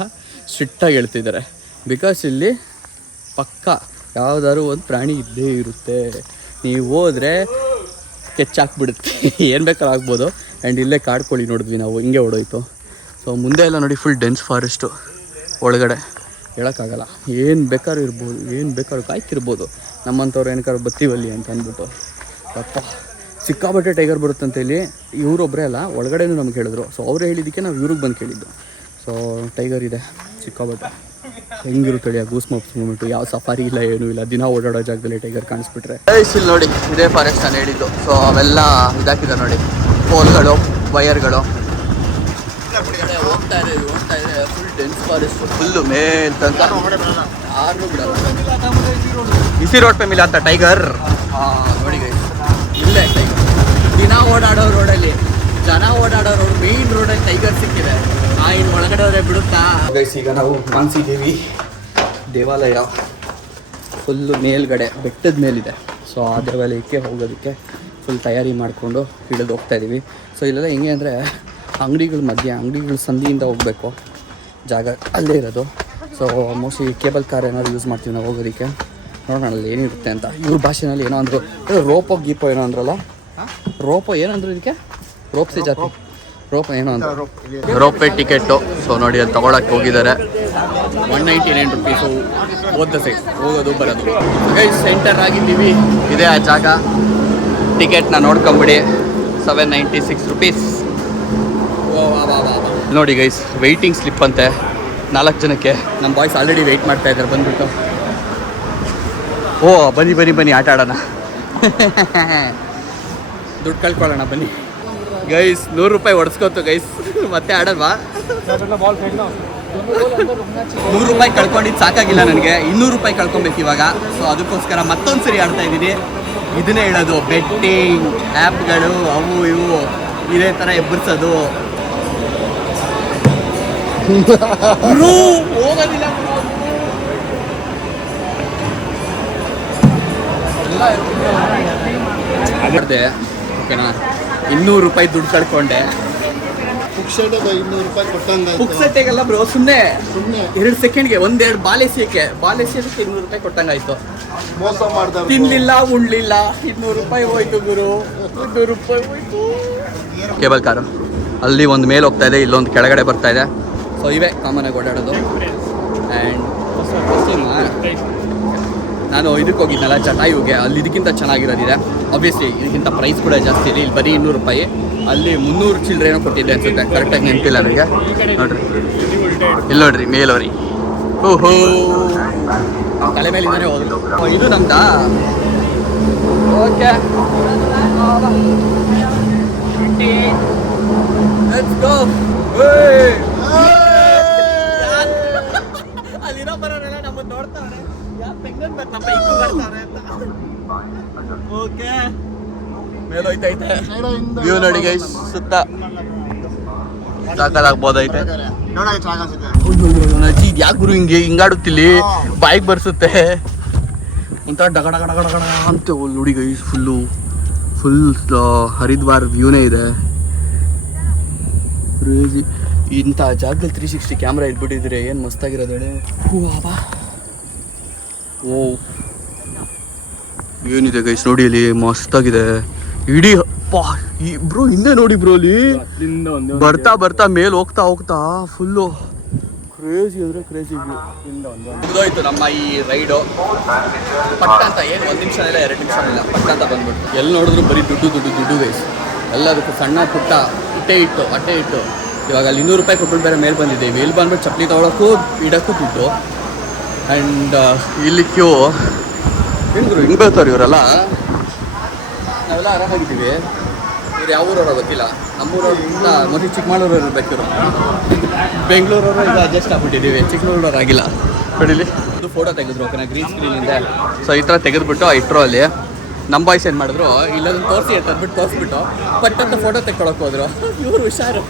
ಸ್ಟ್ರಿಕ್ಟಾಗಿ ಹೇಳ್ತಿದ್ದಾರೆ. ಬಿಕಾಸ್ ಇಲ್ಲಿ ಪಕ್ಕ ಯಾವುದಾದ್ರು ಒಂದು ಪ್ರಾಣಿ ಇದ್ದೇ ಇರುತ್ತೆ, ನೀವು ಹೋದರೆ ಕೆಚ್ಚಾಕ್ಬಿಡುತ್ತೆ. ಏನು ಬೇಕಾದ್ರೂ ಆಗ್ಬೋದು. ಆ್ಯಂಡ್ ಇಲ್ಲೇ ಕಾಡ್ಕೊಳ್ಳಿ ನೋಡಿದ್ವಿ ನಾವು, ಹಿಂಗೆ ಓಡೋಯ್ತು. ಸೊ ಮುಂದೆ ಎಲ್ಲ ನೋಡಿ ಫುಲ್ ಡೆನ್ಸ್ ಫಾರೆಸ್ಟು ಒಳಗಡೆ, ಹೇಳೋಕ್ಕಾಗಲ್ಲ. ಏನು ಬೇಕಾದ್ರೂ ಇರ್ಬೋದು, ಏನು ಬೇಕಾದ್ರೂ ಕಾಯ್ತಿರ್ಬೋದು. ನಮ್ಮಂಥವ್ರು ಏನಕ್ಕಾದ್ರು ಬತ್ತೀವಲ್ಲಿ ಅಂತ ಅಂದ್ಬಿಟ್ಟು ಅಪ್ಪ ಸಿಕ್ಕಾಬಟ್ಟೆ ಟೈಗರ್ ಬರುತ್ತಂತ ಇಲ್ಲಿ. ಇವರೊಬ್ಬರೇ ಅಲ್ಲ, ಒಳಗಡೆನೂ ನಮ್ಗೆ ಹೇಳಿದ್ರು. ಸೊ ಅವರೇ ಹೇಳಿದ್ದಕ್ಕೆ ನಾವು ಇವ್ರಿಗೆ ಬಂದು ಕೇಳಿದ್ದು. ಸೊ ಟೈಗರ್ ಇದೆ ಸಿಕ್ಕಾಬಟ್ಟೆ. ಹೆಂಗಿರುತ್ತೆ ಹೇಳಿ ಆ ಗೂಸ್ ಬಂಪ್ಸ್ ಮೂಮೆಂಟು. ಯಾವ ಸಫಾರಿ ಇಲ್ಲ, ಏನೂ ಇಲ್ಲ. ದಿನ ಓಡಾಡೋ ಜಾಗದಲ್ಲಿ ಟೈಗರ್ ಕಾಣಿಸ್ಬಿಟ್ರೆ. ಇಲ್ಲಿ ನೋಡಿ ಇದೇ ಫಾರೆಸ್ಟ್ ನಾನು ಹೇಳಿದ್ದು. ಸೊ ಅವೆಲ್ಲ ಇದಾಕಿದೆ ನೋಡಿ, ಪೋಲ್ಗಳು, ವಯರ್ಗಳು. ಹೋಗ್ತಾ ಇದೆ ಫುಲ್ ಡೆನ್ಸ್ ಫಾರೆಸ್ಟ್, ಫುಲ್ಲು ಮೇಲ್ ತನಕ ಯಾರು ಬಿಡಲ್ಲ. इसी रोड पे मिला था टाइगर. ನೋಡಿ ಗೈಸ್, ಇಲ್ಲೇ ಟೈಗರ್. ದಿನ ಓಡಾಡೋ ರೋಡಲ್ಲಿ, ಜನ ಓಡಾಡೋ ರೋಡ್, ಮೇನ್ ರೋಡಲ್ಲಿ ಟೈಗರ್ ಸಿಕ್ಕಿದೆ. ಇನ್ನು ಒಳಗಡೆ ಹೋದ್ರೆ ಬಿಡುತ್ತಾ ಗೈಸ್? ಈಗ ನಾವು ಮಾನ್ಸಿದೇವಿ ದೇವಾಲಯ ಫುಲ್ಲು ಮೇಲ್ಗಡೆ ಬೆಟ್ಟದ ಮೇಲಿದೆ. ಸೊ ಆ ದೇವಾಲಯಕ್ಕೆ ಹೋಗೋದಕ್ಕೆ ಫುಲ್ ತಯಾರಿ ಮಾಡಿಕೊಂಡು ಇಳಿದು ಹೋಗ್ತಾ ಇದ್ದೀವಿ. ಸೊ ಇಲ್ಲೆಲ್ಲ ಹೆಂಗೆ ಅಂದರೆ ಅಂಗಡಿಗಳ ಮಧ್ಯೆ, ಅಂಗಡಿಗಳ ಸಂದಿಯಿಂದ ಹೋಗಬೇಕು, ಜಾಗ ಅಲ್ಲೇ ಇರೋದು. ಸೊ ಮೋಸ್ಟ್ಲಿ ಕೇಬಲ್ ಕಾರ್ ಏನಾದ್ರು ಯೂಸ್ ಮಾಡ್ತೀವಿ ನಾವು ಹೋಗೋದಕ್ಕೆ. ನೋಡೋಣ ಅಲ್ಲಿ ಏನಿರುತ್ತೆ ಅಂತ. ಇವ್ರ ಭಾಷೆನಲ್ಲಿ ಏನೋ ಅಂದರು, ರೋಪೋ ಗೀಪೋ ಏನೋ ಅಂದ್ರಲ್ಲ, ರೋಪೋ ಏನಂದ್ರು ಇದಕ್ಕೆ? ರೋಪ್ಸೆ ಜಾತಿ, ರೋಪ್ ಏನೋ ಅಂತ, ರೋಪೇ ಟಿಕೆಟು. ಸೊ ನೋಡಿ ಅದು ತೊಗೊಳಕ್ಕೆ ಹೋಗಿದ್ದಾರೆ. 199 ರುಪೀಸು ಓದ್ದ ಸೈಡ್ ಹೋಗೋದು ಬರೋದು. ಗೈಸ್ ಸೆಂಟರ್ ಆಗಿದ್ದೀವಿ, ಇದೇ ಆ ಜಾಗ. ಟಿಕೆಟ್ನ ನೋಡ್ಕೊಂಬಿಡಿ, 796 ರುಪೀಸ್. ನೋಡಿ ಗೈಸ್, ವೆಯ್ಟಿಂಗ್ ಸ್ಲಿಪ್ ಅಂತೆ 4 ಜನಕ್ಕೆ. ನಮ್ಮ ಬಾಯ್ಸ್ ಆಲ್ರೆಡಿ ವೆಯ್ಟ್ ಮಾಡ್ತಾ ಇದ್ದಾರೆ ಬಂದ್ಬಿಟ್ಟು. ಓ ಬನ್ನಿ ಆಟ ಆಡೋಣ, ದುಡ್ಡು ಕಳ್ಕೊಳ್ಳೋಣ ಬನ್ನಿ ಗೈಸ್. 100 ರೂಪಾಯಿ ಹೊಡೆಸ್ಕೊತು ಗೈಸ್, ಮತ್ತೆ ಆಡಲ್ವಾ? 100 ರೂಪಾಯಿ ಕಳ್ಕೊಂಡಿದ್ದು ಸಾಕಾಗಿಲ್ಲ ನನಗೆ, 200 ರೂಪಾಯಿ ಕಳ್ಕೊಬೇಕು ಇವಾಗ. ಸೊ ಅದಕ್ಕೋಸ್ಕರ ಮತ್ತೊಂದು ಸರಿ ಆಡ್ತಾ ಇದ್ದೀನಿ. ಇದನ್ನೇ ಹೇಳೋದು, ಬೆಟ್ಟಿಂಗ್ ಆ್ಯಪ್ಗಳು ಅವು ಇವು ಇದೇ ಥರ ಎಬ್ಬರಿಸೋದು. ಹೋಗೋದಿಲ್ಲ ಮಾಡಿದೆ ಓಕೆನಾ. 200 ರೂಪಾಯಿ ದುಡ್ಡು ಕಳ್ಕೊಂಡೆ. ಪುಕ್ಷಟೆ 200 ರೂಪಾಯಿ ಕೊಟ್ಟಂಗಾಯ್ತು. ಪುಕ್ಸಟ್ಟೆಗೆಲ್ಲ ಬ್ರೋ ಸುಮ್ಮನೆ 2 ಸೆಕೆಂಡ್ಗೆ ಒಂದೆರಡು ಬಾಲ್ ಎಸೆಯೋದಕ್ಕೆ 200 ರೂಪಾಯಿ ಕೊಟ್ಟಂಗಾಯ್ತು. ಮೋಸ ಮಾಡ್ತಾರೆ. ತಿನ್ಲಿಲ್ಲ ಉಣ್ಲಿಲ್ಲ 200 ರೂಪಾಯಿ ಹೋಯ್ತು ಗುರು. 200 ರೂಪಾಯಿ ಹೋಯ್ತು. ಕೇಬಲ್ ಕಾರು ಅಲ್ಲಿ ಒಂದು ಮೇಲೆ ಹೋಗ್ತಾ ಇದೆ, ಇಲ್ಲೊಂದು ಕೆಳಗಡೆ ಬರ್ತಾ ಇದೆ. ಸೊ ಇವೇ ಕಾಮನ್ ಆಗಿ ಓಡಾಡೋದು. ಆ್ಯಂಡ್ ನಾನು ಇದಕ್ಕೆ ಹೋಗಿದ್ನಲ್ಲ ಜಟಾಯುಗೆ, ಅಲ್ಲಿ ಇದಕ್ಕಿಂತ ಚೆನ್ನಾಗಿರೋದಿದೆ. ಆಬ್ವಿಯಸ್ಲಿ ಇದಕ್ಕಿಂತ ಪ್ರೈಸ್ ಕೂಡ ಜಾಸ್ತಿ ಇದೆ. ಇಲ್ಲಿ ಬರೀ 200 ರೂಪಾಯಿ, ಅಲ್ಲಿ 300 ಚಿಲ್ಲರೇನೋ ಕೊಟ್ಟಿದ್ದೆ ಅನ್ಸುತ್ತೆ, ಕರೆಕ್ಟಾಗಿ ನೆನಪಿಲ್ಲ ನನಗೆ. ನೋಡ್ರಿ ಇಲ್ಲಿ ನೋಡ್ರಿ ಮೇಲೋರಿ. ಓಹೋ ತಲೆ ಮೇಲಿಂದನೇ ಹೋದ್ರು. ಇದು ನಮ್ದಾ? Okay let's go. ಅಲ್ಲಿರೋ ಬರೋರೆಲ್ಲ ನಮ್ಮನ್ನು ನೋಡ್ತಾವ್ರೆ, ಯಾಕೆ ಬೆಂಗಳೂರು ನಮ್ಮ ಇಕ್ಕು ಬರ್ತಾವ್ರೆ ಅಂತ. ಓಕೆ ಮೇಲೋಯ್ತೈತೆ ವ್ಯೂ ನೋಡಿ ಗೈಸ್, ಸುತ್ತ ಸಾಕಾಗ್ಬೋದೈತೆ. ಅಜ್ಜಿ ಇದು ಯಾಕೆ ಗುರು ಹಿಂಗಾಡುತ್ತಿಲ್ಲಿ ಬೈಕ್ ಬರ್ಸುತ್ತೆ ಒಂಥರ ಡಗ ಡಗ ಡಗ ಡಗ ಅಂತ ನೋಡಿ ಗೈಸ್. ಫುಲ್ ಹರಿದ್ವಾರ್ ವ್ಯೂನೇ ಇದೆ. ಕ್ರೇಜಿ. ಇಂಥ ಜಾಗದಲ್ಲಿ 360 ಕ್ಯಾಮ್ರಾ ಇಟ್ಬಿಟ್ಟಿದ್ರೆ ಏನು ಮಸ್ತಾಗಿರೋದು ಹೇಳಿ. ಓ ಏನಿದೆ ಗೈಸ್ ನೋಡಿ ಇಲ್ಲಿ ಮಸ್ತಾಗಿದೆ. ಇಡೀ ಬ್ರೋ ಹಿಂದೆ ನೋಡಿ ಬ್ರೋ, ಅಲ್ಲಿ ಬರ್ತಾ ಮೇಲೆ ಹೋಗ್ತಾ ಫುಲ್ಲು ಕ್ರೇಜಿ ಅಂದರೆ ಕ್ರೇಜಿ ವ್ಯೂ. ಮುಗಿದೋಯ್ತು ನಮ್ಮ ಈ ರೈಡು. ಪಟ್ಟ ಅಂತ ಏನು 1 ನಿಮಿಷ ಇಲ್ಲ 2 ನಿಮಿಷ ಇಲ್ಲ, ಪಟ್ಟ ಅಂತ ಬಂದ್ಬಿಟ್ಟು. ಎಲ್ಲಿ ನೋಡಿದ್ರು ಬರೀ ದುಡ್ಡು ಗೈಸ್. ಎಲ್ಲದಕ್ಕೂ ಸಣ್ಣ ಪುಟ್ಟ ಅಟ್ಟೆ ಇಟ್ಟು ಇವಾಗ ಅಲ್ಲಿ 200 ರೂಪಾಯಿ ಕೊಟ್ಬಿಟ್ಟು ಬೇರೆ ಮೇಲೆ ಬಂದಿದ್ದೀವಿ. ಇಲ್ಲಿ ಬಂದ್ಬಿಟ್ಟು ಚಪ್ಪಲಿ ತೊಗೊಳಕ್ಕೂ ಇಡೋಕ್ಕೂ ದುಡ್ಡು. ಆ್ಯಂಡ್ ಇಲ್ಲಿ ಕ್ಯೂ ಹಿಂಗೆ ಬರ್ತಾರೆ ಇವರೆಲ್ಲ. ನಾವೆಲ್ಲ ಆರಾಮಾಗಿದ್ದೀವಿ. ಇವ್ರು ಯಾವ ಊರವ್ರ ಗೊತ್ತಿಲ್ಲ. ನಮ್ಮೂರವ್ರಿಂದ ಮೊದಲು ಚಿಕ್ಕಮಗಳೂರು ಇರಬೇಕು ಇವರು. ಬೆಂಗಳೂರವರು ಈಗ ಅಡ್ಜಸ್ಟ್ ಆಗ್ಬಿಟ್ಟಿದ್ದೀವಿ, ಚಿಕ್ಕಮಗಳೂರು ಆಗಿಲ್ಲ. ನೋಡಿಲಿ ಇದು ಫೋಟೋ ತೆಗೆದ್ರು ಓಕೆನಾ, ಗ್ರೀನ್ ಸ್ಕ್ರೀನಿಂದ. ಸೊ ಈ ಥರ ತೆಗೆದ್ಬಿಟ್ಟು ಇಟ್ಟರು ಅಲ್ಲಿ. ನಮ್ಮ ಬಾಯ್ಸ್ ಏನು ಮಾಡಿದ್ರು, ಇಲ್ಲೊಂದು ತೋರಿಸಿ ಅಂತ ಅಂದ್ಬಿಟ್ಟು ತೋರಿಸ್ಬಿಟ್ಟು ಪಟ್ಟಂತ ಫೋಟೋ ತೆಕ್ಕೊಳಕ್ಕೆ ಹೋದ್ರು. ಇವ್ರು ಹುಷಾರು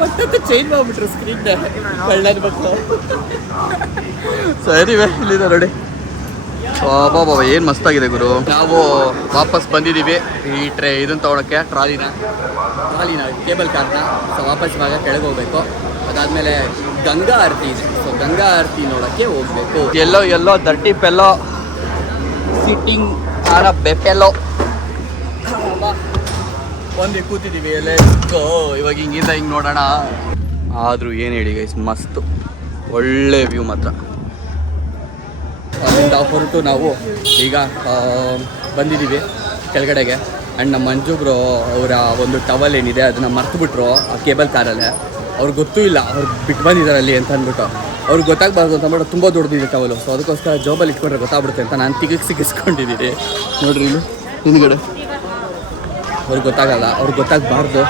ಪಟ್ಟಂತ ಚೇಂಜ್ ಮಾಡಿಬಿಟ್ರು ಸ್ಕ್ರೀನ್ನೇ, ಕಳ್ಳನ ಮಕ್ಕಳು. ಸರಿವೇ ಇಲ್ಲಿದೆ ನೋಡಿ. ಬಾಬಾ ಏನು ಮಸ್ತಾಗಿದೆ ಗುರು. ನಾವು ವಾಪಸ್ ಬಂದಿದ್ದೀವಿ ಈ ಇದನ್ನು ತೊಗೊಳಕ್ಕೆ, ಟ್ರಾಲಿನ ಕೇಬಲ್ ಕಾರ್ನ. ಸೊ ವಾಪಸ್ ಇವಾಗ ಕೆಳಗೆ ಹೋಗ್ಬೇಕು. ಅದಾದಮೇಲೆ ಗಂಗಾ ಆರತಿ ಇದೆ. ಸೊ ಗಂಗಾ ಆರತಿ ನೋಡೋಕ್ಕೆ ಹೋಗಬೇಕು. ಎಲ್ಲೋ ದರ್ಟಿ ಪೆಲ್ಲೋ ಸಿಟ್ಟಿಂಗ್ ಆನ ಬೆಪೆಲ್ಲೋ ಬಂದು ಕೂತಿದ್ದೀವಿ. ಇವಾಗ ಹಿಂಗಿಂದ ಹಿಂಗೆ ನೋಡೋಣ. ಆದರೂ ಏನು ಹೇಳಿ ಗೈಸ್, ಮಸ್ತು ಒಳ್ಳೆ ವ್ಯೂ ಮಾತ್ರ. ಅಲ್ಲಿಂದ ಹೊರಟು ನಾವು ಈಗ ಬಂದಿದ್ದೀವಿ ಕೆಳಗಡೆಗೆ. ಆ್ಯಂಡ್ ನಮ್ಮ ಮಂಜುಬ್ರು ಅವರ ಒಂದು ಟವಲ್ ಏನಿದೆ ಅದನ್ನು ಮರ್ತುಬಿಟ್ರು ಆ ಕೇಬಲ್ ಕಾರಲ್ಲೇ. ಅವ್ರಿಗೆ ಗೊತ್ತೂ ಇಲ್ಲ, ಅವ್ರು ಬಿಟ್ಟು ಬಂದಿದ್ದಾರೆ ಅಲ್ಲಿ ಅಂತ ಅಂದ್ಬಿಟ್ಟು. ಅವ್ರಿಗೆ ಗೊತ್ತಾಗಬಾರ್ದು ಅಂತ ಅಂದ್ಬಿಟ್ಟು ತುಂಬ ದೊಡ್ಡದಿದೆ ಟವಲು. ಸೊ ಅದಕ್ಕೋಸ್ಕರ ಜಾಬಲ್ಲಿ ಇಟ್ಕೊಂಡ್ರೆ ಗೊತ್ತಾಗ್ಬಿಡುತ್ತೆ ಅಂತ ನಾನು ಸಿಗಿಸ್ಕೊಂಡಿದ್ದೀನಿ. ನೋಡ್ರಿ ಇಲ್ಲಿ ಹಿಂದ್ಗಡೆ ಅವ್ರಿಗೆ ಗೊತ್ತಾಗಲ್ಲ, ಅವ್ರಿಗೆ ಗೊತ್ತಾಗಬಾರ್ದು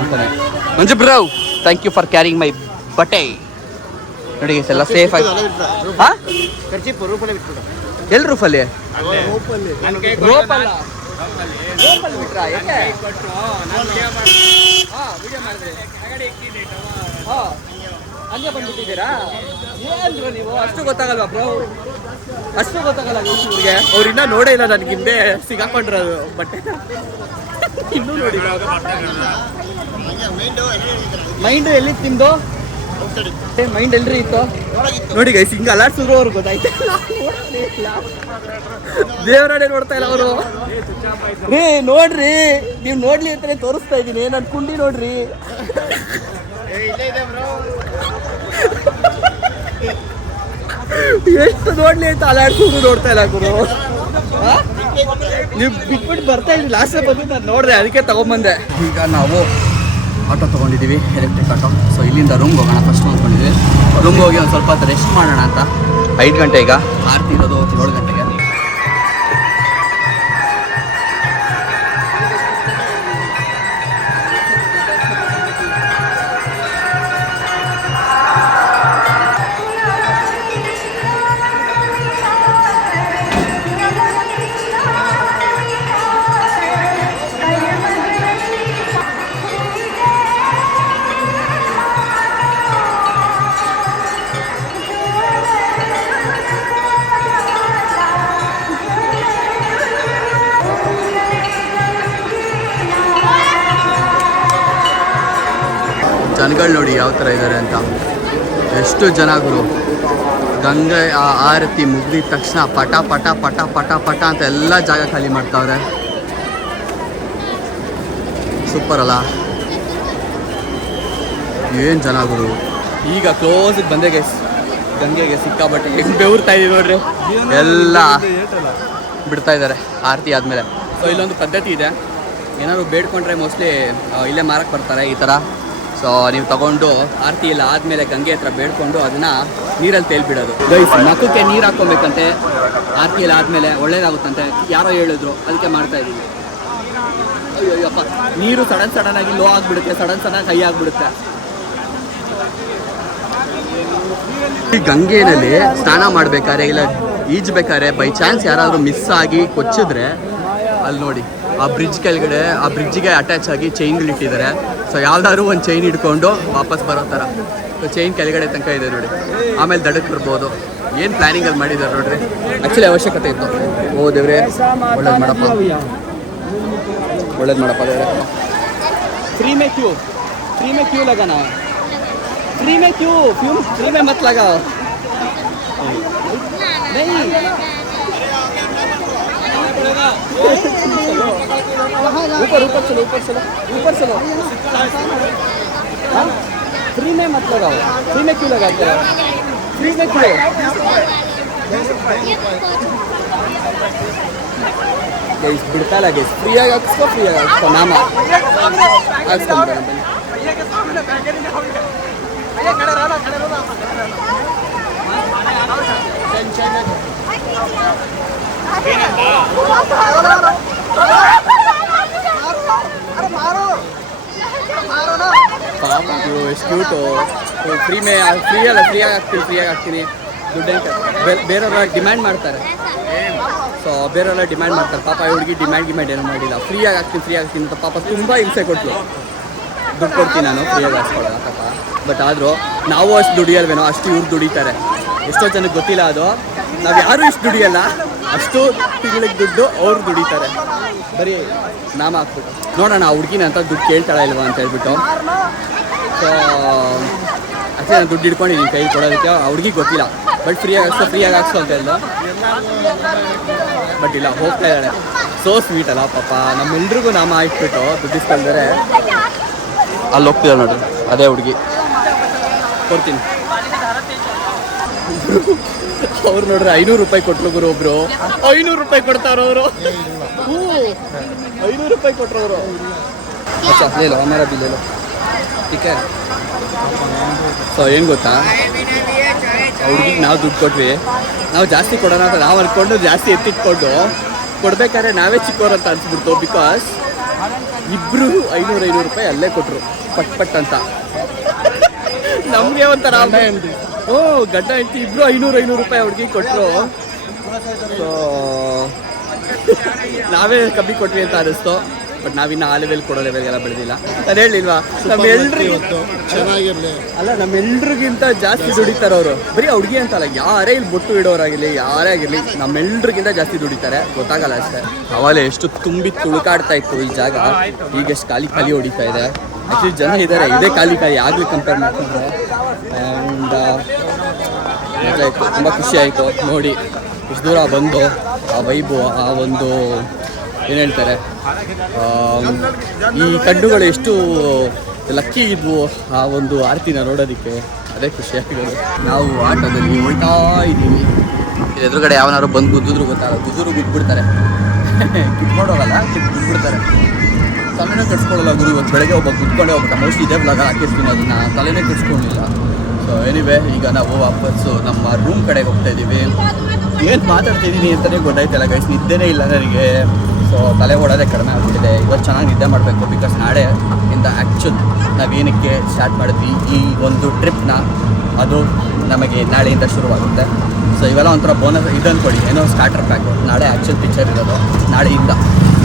ಅಂತಾನೆ. Manju bro thank you for caring my ಬಟ್ಟೆ. ನೋಡಿ ಎಲ್ಲ ಸೇಫ್ ಆಗಿ. ಹಾಂ ಎಲ್ಲಿ ರೂಫಲ್ಲಿ? ರೋಪಲ್ಲಿ ಬಿಟ್ರಾ? ಯಾಕೆ? ಹಂಗೆ ಬಂದ್ಬಿಟ್ಟಿದ್ದೀರಾ? ಏನ್ರು ನೀವು ಅಷ್ಟು ಗೊತ್ತಾಗಲ್ವಾ ಬ್ರೋ? ಅಷ್ಟು ಗೊತ್ತಾಗಲ್ಲ ಇವ್ರಿಗೆ. ಅವ್ರು ಇನ್ನೂ ನೋಡೇ ಇಲ್ಲ ನನಗೆ ಹಿಂದೆ ಸಿಗಾಕೊಂಡಿರೋದು ಬಟ್ಟೆ. ಇನ್ನೂ ನೋಡಿ ಮೈಂಡು ಎಲ್ಲಿತ್ತು ನಿಮ್ಮದು? ಮೈಂಡ್ ಎಲ್ರಿ ಇತ್ತು ನೋಡಿ ಗೈಸ್. ಹಿಂಗೆ ಅಲಾಡ್ಸಿದ್ರು ಅವ್ರಿಗೆ ಗೊತ್ತಾಯ್ತು. ದೇವರಾಣೆ ನೋಡ್ತಾ ಇಲ್ಲ ಅವರು. ರೀ ನೋಡ್ರಿ, ನೀವು ನೋಡ್ಲಿ ಅಂತಾನೆ ತೋರಿಸ್ತಾ ಇದ್ದೀನಿ. ನನ್ನ ಕುಂಡಿ ನೋಡ್ರಿ. ಎಷ್ಟು ನೋಡ್ಲಿ ಅಂತ ಅಲಾಡ್ಸಿದ್ರು ನೋಡ್ತಾ ಇಲ್ಲ ಗುರು. ನೀವು ಬಿಟ್ಬಿಟ್ಟು ಬರ್ತಾ ಇದ್ರಿ. ಲಾಸ್ಟ್ ಬಂದು ನಾನು ನೋಡಿದೆ, ಅದಕ್ಕೆ ತಗೊಂಬಂದೆ. ಈಗ ನಾವು ಆಟೋ ತೊಗೊಂಡಿದ್ದೀವಿ, ಎಲೆಕ್ಟ್ರಿಕ್ ಆಟೋ. ಸೊ ಇಲ್ಲಿಂದ ರೂಮ್ಗೆ ಹೋಗೋಣ ಫಸ್ಟ್ ಅಂದ್ಕೊಂಡಿದ್ವಿ. ರೂಮ್ಗೆ ಹೋಗಿ ಒಂದು ಸ್ವಲ್ಪ ಹೊತ್ತು ರೆಸ್ಟ್ ಮಾಡೋಣ ಅಂತ. 5 ಗಂಟೆ ಈಗ, ಆರತಿ ಇರೋದು 7 ಗಂಟೆಗೆ. ಜನಗಳು ನೋಡಿ ಯಾವ ಥರ ಇದ್ದಾರೆ ಅಂತ. ಎಷ್ಟು ಜನ ಗುರು. ಗಂಗೆ ಆರತಿ ಮುಗಿದ ತಕ್ಷಣ ಪಟ ಪಟ ಪಟ ಪಟ ಪಟ ಅಂತ ಎಲ್ಲ ಜಾಗ ಖಾಲಿ ಮಾಡ್ತಾವ್ರೆ. ಸೂಪರ್ ಅಲ್ಲ, ಏನು ಜನ ಗುರು. ಈಗ ಕ್ಲೋಸಿಗೆ ಬಂದೆ ಗೈಸ್, ಗಂಗೆಗೆ ಸಿಕ್ಕಾಬಟ್ಟೆ ಹೆಂಗೆ ಬೆವರ್ತಾ ಇದೀವಿ ನೋಡ್ರಿ. ಎಲ್ಲ ಬಿಡ್ತಾ ಇದ್ದಾರೆ ಆರತಿ ಆದಮೇಲೆ. ಸೊ ಇಲ್ಲೊಂದು ಪದ್ಧತಿ ಇದೆ, ಏನಾದ್ರು ಬೇಡ್ಕೊಂಡ್ರೆ ಮೋಸ್ಟ್ಲಿ ಇಲ್ಲೇ ಮಾರಕ್ಕೆ ಬರ್ತಾರೆ ಈ ಥರ. ಸೊ ನೀವು ತಗೊಂಡು ಆರತಿ ಎಲ್ಲ ಆದಮೇಲೆ ಗಂಗೆ ಹತ್ರ ಬೇಡ್ಕೊಂಡು ಅದನ್ನು ನೀರಲ್ಲಿ ತೇಲ್ಬಿಡೋದು ಗೈಸ್. ಮಕ್ಕಕ್ಕೆ ನೀರು ಹಾಕ್ಕೊಬೇಕಂತೆ ಆರತಿ ಎಲ್ಲ ಆದಮೇಲೆ, ಒಳ್ಳೇದಾಗುತ್ತಂತೆ ಯಾರೋ ಹೇಳಿದ್ರು, ಅದಕ್ಕೆ ಮಾಡ್ತಾ ಇದ್ದೀವಿ. ಅಯ್ಯಪ್ಪ, ನೀರು ಸಡನ್ ಆಗಿ ಲೋ ಆಗಿಬಿಡುತ್ತೆ, ಸಡನ್ ಹೈ ಆಗಿಬಿಡುತ್ತೆ. ಈ ಗಂಗೆನಲ್ಲಿ ಸ್ನಾನ ಮಾಡ್ಬೇಕಾದ್ರೆ ಇಲ್ಲ ಈಜ್ಬೇಕಾದ್ರೆ ಬೈ ಚಾನ್ಸ್ ಯಾರಾದರೂ ಮಿಸ್ ಆಗಿ ಕೊಚ್ಚಿದ್ರೆ ಅಲ್ಲಿ ನೋಡಿ ಆ ಬ್ರಿಡ್ಜ್ ಕೆಳಗಡೆ, ಆ ಬ್ರಿಡ್ಜಿಗೆ ಅಟ್ಯಾಚ್ ಆಗಿ ಚೈನ್ಗಳಿಟ್ಟಿದ್ದಾರೆ. ಸೊ ಯಾವ್ದಾದ್ರು ಒಂದು ಚೈನ್ ಹಿಡ್ಕೊಂಡು ವಾಪಸ್ ಬರೋ ಥರ. ಸೊ ಚೈನ್ ಕೆಳಗಡೆ ತನಕ ಇದೆ ನೋಡಿ, ಆಮೇಲೆ ದಡಕ್ಕೆ ಬರ್ಬೋದು. ಏನು ಪ್ಲ್ಯಾನಿಂಗಲ್ಲಿ ಮಾಡಿದ್ದಾರೆ ನೋಡ್ರಿ. ಆ್ಯಕ್ಚುಲಿ ಅವಶ್ಯಕತೆ ಇತ್ತು. ಓ ದೇವ್ರೆ, ಒಳ್ಳೇದು ಮಾಡಪ್ಪ, ಒಳ್ಳೇದು ಮಾಡಪ್ಪ ದೇವ್ರೆ. फ्री में क्यों लगाना, फ्री में क्यों फ्री में मत लगाओ. नहीं ऊपर चलो. हाँ, फ्री में मत लगाओ. फ्री में क्यों लगाते हो, फ्री में क्यों. ಬಿಡ್ತಾ ಇಲ್ಲ ಗೈಸ್, ಫ್ರೀಯಾಗಿ ಹಾಕ್ಸ್ಕೊ ನಾಮ ಹಾಕ್ಸ್ಕೊಂಡ್ರೆ. ಪಾಪಗಳು ಎಷ್ಟು ಕ್ಯೂಟು. ಫ್ರೀಯಾಗಿ ಹಾಕ್ತೀನಿ ದುಡ್ಡು ಬೇರೆಯವ್ರ ಡಿಮ್ಯಾಂಡ್ ಮಾಡ್ತಾರೆ. ಸೊ ಬೇರೆಯವ್ರ ಡಿಮ್ಯಾಂಡ್ ಮಾಡ್ತಾರೆ. ಪಾಪ ಹುಡುಗಿ ಡಿಮ್ಯಾಂಡ್ ಏನೂ ಮಾಡಿಲ್ಲ. ಫ್ರೀಯಾಗಿ ಹಾಕ್ತೀನಿ ಅಂತ ಪಾಪ ತುಂಬ ಹಿಂಸೆ ಕೊಟ್ಟರು. ದುಡ್ಡು ಕೊಡ್ತೀನಿ ನಾನು, ಫ್ರೀಯಾಗಿ ಹಾಕ್ಸ್ಕೊಳ್ಳೋಣ ಪಾಪ. ಬಟ್ ಆದರೂ ನಾವು ಅಷ್ಟು ದುಡಿಯಲ್ವೇನೋ ಅಷ್ಟು ಇವ್ರು ದುಡಿತಾರೆ. ಎಷ್ಟೋ ಜನಕ್ಕೆ ಗೊತ್ತಿಲ್ಲ ಅದು. ನಾವು ಯಾರೂ ಇಷ್ಟು ದುಡಿಯಲ್ಲ, ಅಷ್ಟು ತಿಂಗಳಿಗೆ ದುಡ್ಡು ಅವ್ರು ದುಡಿತಾರೆ. ಬರೀ ನಾಮ ಹಾಕ್ಬಿಟ್ಟು ನೋಡೋಣ ಆ ಹುಡುಗಿನ ಅಂತ ದುಡ್ಡು ಕೇಳ್ತಾಳೆ ಇಲ್ವಾ ಅಂತ ಹೇಳ್ಬಿಟ್ಟು. ಸೊ ಅಷ್ಟೇ, ನಾನು ದುಡ್ಡು ಇಟ್ಕೊಂಡಿದ್ದೀನಿ ಕೈ ಕೊಡೋದಕ್ಕೆ. ಆ ಹುಡುಗಿಗೆ ಗೊತ್ತಿಲ್ಲ, ಬಟ್ ಫ್ರೀಯಾಗಿ ಹಾಕ್ಸೋ ಅಂತ ಹೇಳ್ದು. ಬಟ್ ಇಲ್ಲ, ಹೋಗ್ತಾ ಇದ್ದಾಳೆ. ಸೋ ಸ್ವೀಟ್ ಅಲ್ಲ ಪಾಪ. ನಮ್ಮೆಲ್ರಿಗೂ ನಾಮ ಹಾಕ್ಬಿಟ್ಟು ದುಡ್ಡಿಸ್ಕೊಳ್ತಾರೆ. ಅಲ್ಲಿ ಹೋಗ್ತಿದ್ದಾಳೆ ನೋಡ್ರಿ, ಅದೇ ಹುಡುಗಿ. ಕೊಡ್ತೀನಿ. ಅವ್ರು ನೋಡ್ರಿ 500 ರೂಪಾಯಿ ಕೊಟ್ಟರು ಗುರು. ಒಬ್ರು 500 ರೂಪಾಯಿ ಕೊಡ್ತಾರ ಅವರು. 500 ರೂಪಾಯಿ ಕೊಟ್ಟರು ಅವರು. ಅಚ್ಚಾ ಲೇಲೋ ಹಮಾರಾ ಬಿಲ್ ಲೇಲೋ, ठीक है. ಸೊ ಏನು ಗೊತ್ತಾ, ಹುಡುಗಿಗೆ ನಾವು ದುಡ್ಡು ಕೊಟ್ವಿ, ನಾವು ಜಾಸ್ತಿ ಕೊಡೋಣ ಅಂತ ನಾವು ಅಂದ್ಕೊಂಡು ಜಾಸ್ತಿ ಎತ್ತಿಟ್ಕೊಂಡು ಕೊಡ್ಬೇಕಾದ್ರೆ ನಾವೇ ಚಿಕ್ಕವ್ರು ಅಂತ ಅನ್ಸ್ಬಿಡ್ತು. ಬಿಕಾಸ್ ಇಬ್ಬರು 500 ರೂಪಾಯಿ ಅಲ್ಲೇ ಕೊಟ್ಟರು ಪಟ್ ಅಂತ. ನಮಗೆ ಒಂಥರ ಗಡ್ಡ ಹೆಂಡತಿ ಇಬ್ರು 500 ರೂಪಾಯಿ ಹುಡುಗಿ ಕೊಟ್ಟರು. ಸೊ ನಾವೇ ಕಮ್ಮಿ ಕೊಟ್ವಿ ಅಂತ ಅನಿಸ್ತು. ಬಟ್ ನಾವಿನ್ನು ಆ ಲೆವೆಲ್ ಕೊಡೋ ಲೆವೆಲ್ಗೆಲ್ಲ ಬೆಳೆದಿಲ್ಲ. ನಾನು ಹೇಳಿಲ್ವಾ, ನಮ್ಮೆಲ್ರಿಗೂ ಚೆನ್ನಾಗಿರ್ಲಿ ಅಲ್ಲ, ನಮ್ಮೆಲ್ರಿಗಿಂತ ಜಾಸ್ತಿ ದುಡಿತಾರೆ ಅವರು. ಬರೀ ಹುಡುಗಿ ಅಂತಲ್ಲ, ಯಾರೇ ಇಲ್ಲಿ ಬೊಟ್ಟು ಇಡೋರಾಗಿರಲಿ, ಯಾರೇ ಆಗಿರಲಿ, ನಮ್ಮೆಲ್ರಿಗಿಂತ ಜಾಸ್ತಿ ದುಡಿತಾರೆ. ಗೊತ್ತಾಗಲ್ಲ ಅಷ್ಟೇ. ಅವಾಗಲೇ ಎಷ್ಟು ತುಂಬಿ ತುಳುಕಾಡ್ತಾ ಇತ್ತು ಈ ಜಾಗ, ಈಗ ಎಷ್ಟು ಖಾಲಿ ಹೊಡಿತಾ ಇದೆ. ಆ್ಯಕ್ಚುಲಿ ಜನ ಇದ್ದಾರೆ, ಇದೇ ಖಾಲಿ ಆಗಲಿ ಕಂಪೇರ್ ಮಾಡ್ಕೊಂಡ್ರೆ. ಆ್ಯಂಡ್ ಮಜಾ ಆಯಿತು, ತುಂಬ ಖುಷಿ ಆಯಿತು ನೋಡಿ. ಇಷ್ಟು ದೂರ ಬಂದು ಆ ವೈಬು, ಆ ಒಂದು ಏನು ಹೇಳ್ತಾರೆ, ಈ ಕಣ್ಣುಗಳು ಎಷ್ಟು ಲಕ್ಕಿ ಇದ್ವು ಆ ಒಂದು ಆರತಿನ ನೋಡೋದಕ್ಕೆ. ಅದೇ ಖುಷಿಯಾಗಿರೋದು. ನಾವು ಆಟೋದಲ್ಲಿ ಹೋಗ್ತಾ ಇದ್ದೀವಿ. ಎದುರುಗಡೆ ಯಾವನಾರು ಬಂದು ಗುದ್ದಿದ್ರು ಗುದ್ಬಿಡ್ತಾರೆ. ಕಿತ್ಕೊಂಡೋಗಲ್ಲ, ಗುದ್ಬಿಡ್ತಾರೆ. ತಲೆನೇ ಕೆಡ್ಸ್ಕೊಳ್ಳಲ್ಲ ಗುರು. ಇವತ್ತು ಬೆಳಗ್ಗೆ ಒಬ್ಬ ಕುತ್ಕೊಂಡೆ ಹೋಗ್ಬಿಟ್ಟ. ಮೋಸ್ಟ್ಲಿ ಇದೇ ಬ್ಲಾಗ ಹಾಕಿರ್ತೀನಿ, ಅದನ್ನು ತಲೆನೇ ಕೆಡ್ಸ್ಕೊಂಡಿಲ್ಲ. ಸೊ ಎನಿವೆ, ಈಗ ನಾವು ವಾಪಸ್ಸು ನಮ್ಮ ರೂಮ್ ಕಡೆಗೆ ಹೋಗ್ತಾ ಇದ್ದೀವಿ. ಏನು ಮಾತಾಡ್ತಿದ್ದೀನಿ ಅಂತಲೇ ಗೊತ್ತಾಯ್ತಲ್ಲ ಗೈಸ್, ನಿದ್ದೆನೇ ಇಲ್ಲ ನನಗೆ. ಸೊ ತಲೆ ಓಡೋದೇ ಕಡಿಮೆ ಆಗ್ಬಿಟ್ಟಿದೆ. ಇವತ್ತು ಚೆನ್ನಾಗಿ ನಿದ್ದೆ ಮಾಡಬೇಕು. ಬಿಕಾಸ್ ನಾಳೆ ಇಂದ ಆ್ಯಕ್ಚುಲ್ ನಾವೇನಕ್ಕೆ ಸ್ಟಾರ್ಟ್ ಮಾಡಿದ್ವಿ ಈ ಒಂದು ಟ್ರಿಪ್ನ, ಅದು ನಮಗೆ ನಾಳೆಯಿಂದ ಶುರುವಾಗುತ್ತೆ. ಸೊ ಇವೆಲ್ಲ ಒಂಥರ ಬೋನಸ್ ಇದನ್ನು ಕೊಡಿ, ಏನೋ ಸ್ಟಾರ್ಟರ್ ಪ್ಯಾಕು. ನಾಳೆ ಆ್ಯಕ್ಚುಲ್ ಪಿಕ್ಚರ್ ಇರೋದು, ನಾಳೆಯಿಂದ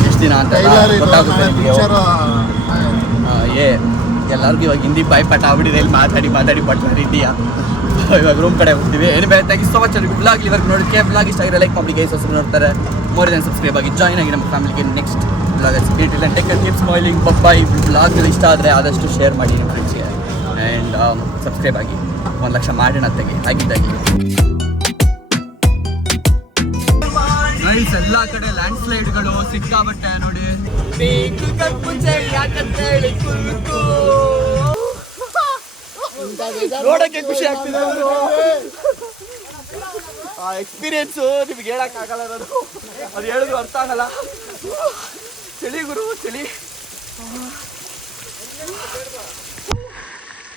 ಎಷ್ಟು ದಿನ ಅಂತ ಗೊತ್ತಾಗುತ್ತೆ ನಿಮಗೆ. ಎಲ್ಲರಿಗೂ ಇವಾಗ ಹಿಂದಿ ಬಾಯ್ಪಾಠ ಆಗ್ಬಿಟ್ಟಿದೆ, ಇಲ್ಲಿ ಮಾತಾಡಿ ಬಟ್ ಇದೆಯಾ. ಇವಾಗ ರೂಮ್ ಕಡೆ ಹೋಗ್ತೀವಿ. Anyway, thank you so much. Blog ಇವಾಗ ನೋಡೋಕ್ಕೆ ಬ್ಲಾಗ್ ಇಷ್ಟ ಆಗಿರೋ ಲೈಕ್ ಮಾಡಿ, ಗೈಸ್ ಹೊಸ ನೋಡ್ತಾರೆ ಮೋರ್ ದೆನ್ ಸಬ್ಸ್ಕ್ರೈಬ್ ಆಗಿ ಜಾಯ್ನ್ ಆಗಿ ನಮ್ಮ ಫ್ಯಾಮಿಲಿಗೆ. Next blog take care, keep smiling. By. Blog ಇಷ್ಟ ಆದರೆ ಆದಷ್ಟು ಶೇರ್ ಮಾಡಿ ನಿಮ್ಮ ಫ್ರೆಂಡ್ಸ್ಗೆ. ಆ್ಯಂಡ್ ಸಬ್ಸ್ಕ್ರೈಬ್ ಆಗಿ 1,00,000 ಮಾಡೋಣ ಆಗಿದ್ದಾಗಿ. ಗೈಸ್ ಎಲ್ಲ ಕಡೆ ಲ್ಯಾಂಡ್ ಸ್ಲೈಡ್ಗಳು ಸಿಕ್ಕಾಬಟ್ಟೆ ನೋಡಿ. ನೋಡಕ್ಕೆ ಖುಷಿ ಆಗ್ತಿದೆ. ಆ ಎಕ್ಸ್ಪೀರಿಯನ್ಸು ನಿಮ್ಗೆ ಹೇಳಕ್ಕಾಗಲ್ಲ, ಅದು ಹೇಳಿದ್ರು ಅರ್ಥ ಆಗಲ್ಲ. ಚಳಿ ಗುರು ಚಳಿ.